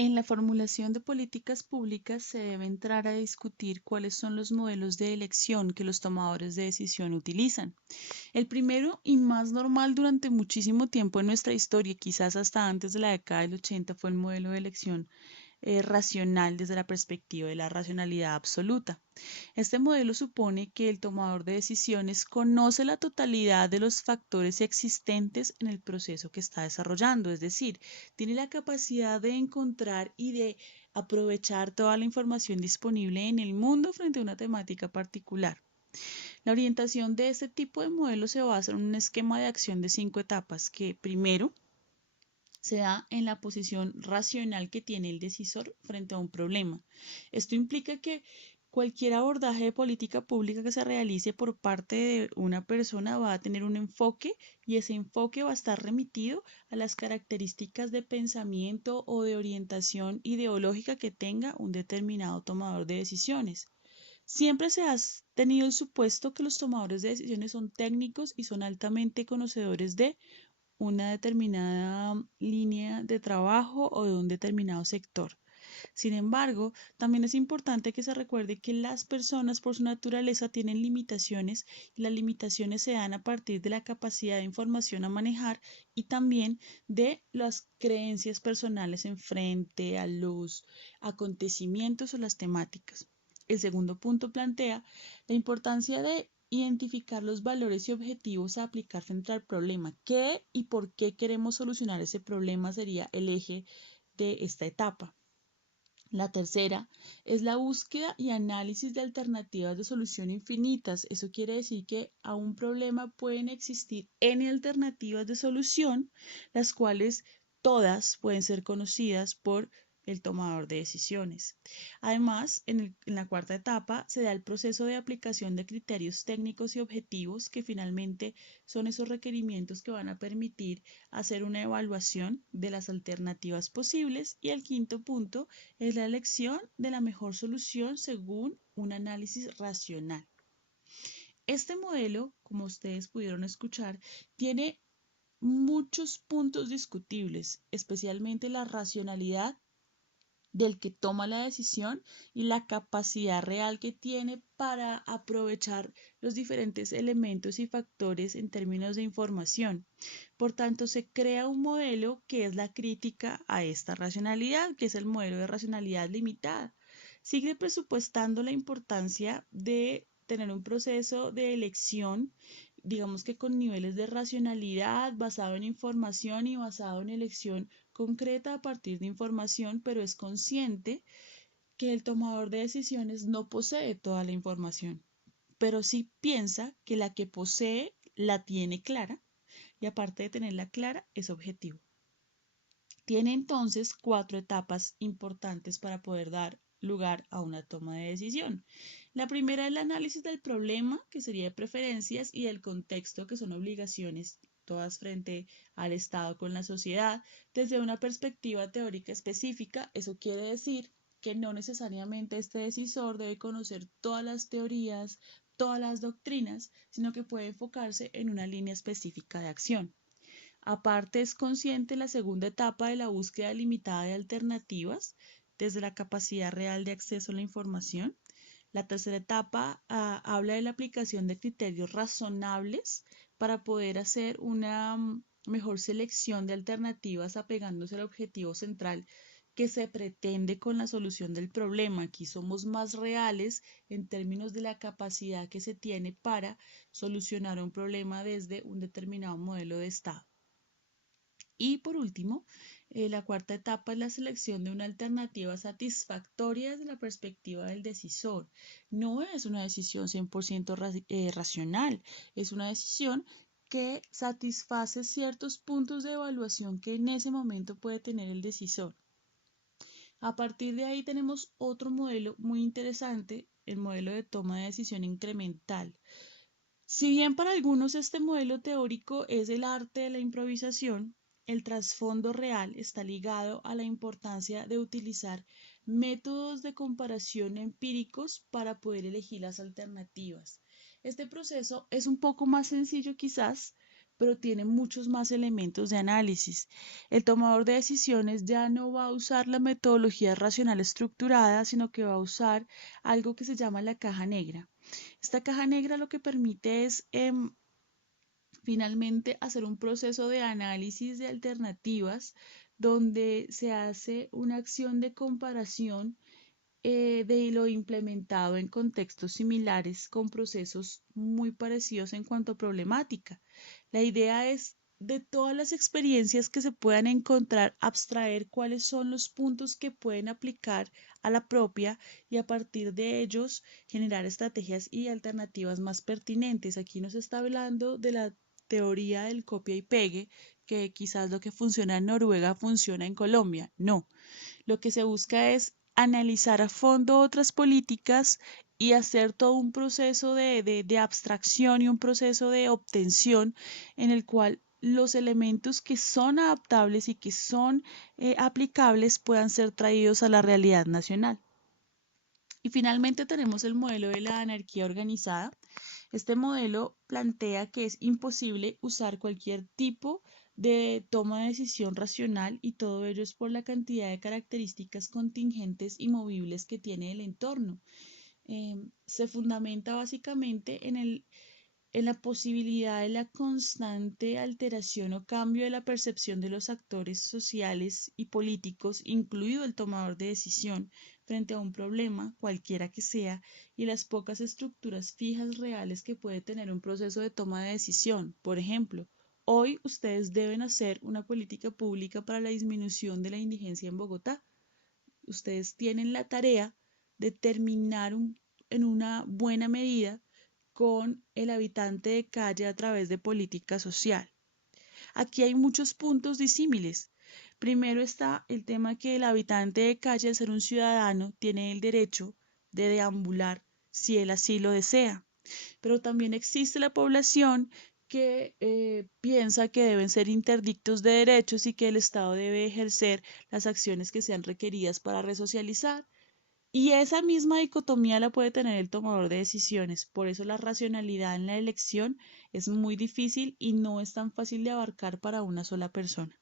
En la formulación de políticas públicas se debe entrar a discutir cuáles son los modelos de elección que los tomadores de decisión utilizan. El primero y más normal durante muchísimo tiempo en nuestra historia, quizás hasta antes de la década del 80, fue el modelo de elección racional desde la perspectiva de la racionalidad absoluta. Este modelo supone que el tomador de decisiones conoce la totalidad de los factores existentes en el proceso que está desarrollando, es decir, tiene la capacidad de encontrar y de aprovechar toda la información disponible en el mundo frente a una temática particular. La orientación de este tipo de modelo se basa en un esquema de acción de 5 etapas que primero se da en la posición racional que tiene el decisor frente a un problema. Esto implica que cualquier abordaje de política pública que se realice por parte de una persona va a tener un enfoque y ese enfoque va a estar remitido a las características de pensamiento o de orientación ideológica que tenga un determinado tomador de decisiones. Siempre se ha tenido el supuesto que los tomadores de decisiones son técnicos y son altamente conocedores de una determinada línea de trabajo o de un determinado sector. Sin embargo, también es importante que se recuerde que las personas por su naturaleza tienen limitaciones y las limitaciones se dan a partir de la capacidad de información a manejar y también de las creencias personales en frente a los acontecimientos o las temáticas. El segundo punto plantea la importancia de identificar los valores y objetivos a aplicar frente al problema. ¿Qué y por qué queremos solucionar ese problema? Sería el eje de esta etapa. La tercera es la búsqueda y análisis de alternativas de solución infinitas. Eso quiere decir que a un problema pueden existir N alternativas de solución, las cuales todas pueden ser conocidas por el tomador de decisiones. Además, en la cuarta etapa se da el proceso de aplicación de criterios técnicos y objetivos que finalmente son esos requerimientos que van a permitir hacer una evaluación de las alternativas posibles. Y el quinto punto es la elección de la mejor solución según un análisis racional. Este modelo, como ustedes pudieron escuchar, tiene muchos puntos discutibles, especialmente la racionalidad del que toma la decisión y la capacidad real que tiene para aprovechar los diferentes elementos y factores en términos de información. Por tanto, se crea un modelo que es la crítica a esta racionalidad, que es el modelo de racionalidad limitada. Sigue presupuestando la importancia de tener un proceso de elección, digamos que con niveles de racionalidad basado en información y basado en elección concreta a partir de información, pero es consciente que el tomador de decisiones no posee toda la información, pero sí piensa que la que posee la tiene clara y aparte de tenerla clara es objetivo. Tiene entonces 4 etapas importantes para poder dar lugar a una toma de decisión. La primera es el análisis del problema, que sería de preferencias, y del contexto, que son obligaciones, todas frente al Estado con la sociedad, desde una perspectiva teórica específica. Eso quiere decir que no necesariamente este decisor debe conocer todas las teorías, todas las doctrinas, sino que puede enfocarse en una línea específica de acción. Aparte, es consciente la segunda etapa de la búsqueda limitada de alternativas desde la capacidad real de acceso a la información. La tercera etapa habla de la aplicación de criterios razonables para poder hacer una mejor selección de alternativas apegándose al objetivo central que se pretende con la solución del problema. Aquí somos más reales en términos de la capacidad que se tiene para solucionar un problema desde un determinado modelo de Estado. Y por último, la cuarta etapa es la selección de una alternativa satisfactoria desde la perspectiva del decisor. No es una decisión 100% racional, es una decisión que satisface ciertos puntos de evaluación que en ese momento puede tener el decisor. A partir de ahí tenemos otro modelo muy interesante, el modelo de toma de decisión incremental. Si bien para algunos este modelo teórico es el arte de la improvisación, el trasfondo real está ligado a la importancia de utilizar métodos de comparación empíricos para poder elegir las alternativas. Este proceso es un poco más sencillo quizás, pero tiene muchos más elementos de análisis. El tomador de decisiones ya no va a usar la metodología racional estructurada, sino que va a usar algo que se llama la caja negra. Esta caja negra lo que permite es finalmente hacer un proceso de análisis de alternativas donde se hace una acción de comparación de lo implementado en contextos similares con procesos muy parecidos en cuanto a problemática. La idea es de todas las experiencias que se puedan encontrar, abstraer cuáles son los puntos que pueden aplicar a la propia y a partir de ellos generar estrategias y alternativas más pertinentes. Aquí no se está hablando de la teoría del copia y pegue, que quizás lo que funciona en Noruega funciona en Colombia. No, lo que se busca es analizar a fondo otras políticas y hacer todo un proceso de abstracción y un proceso de obtención en el cual los elementos que son adaptables y que son aplicables puedan ser traídos a la realidad nacional. Y finalmente tenemos el modelo de la anarquía organizada. Este modelo plantea que es imposible usar cualquier tipo de toma de decisión racional y todo ello es por la cantidad de características contingentes y movibles que tiene el entorno. Se fundamenta básicamente en la posibilidad de la constante alteración o cambio de la percepción de los actores sociales y políticos, incluido el tomador de decisión, frente a un problema, cualquiera que sea, y las pocas estructuras fijas reales que puede tener un proceso de toma de decisión. Por ejemplo, hoy ustedes deben hacer una política pública para la disminución de la indigencia en Bogotá. Ustedes tienen la tarea de terminar en una buena medida con el habitante de calle a través de política social. Aquí hay muchos puntos disímiles. Primero está el tema que el habitante de calle, al ser un ciudadano, tiene el derecho de deambular si él así lo desea. Pero también existe la población que piensa que deben ser interdictos de derechos y que el Estado debe ejercer las acciones que sean requeridas para resocializar. Y esa misma dicotomía la puede tener el tomador de decisiones. Por eso la racionalidad en la elección es muy difícil y no es tan fácil de abarcar para una sola persona.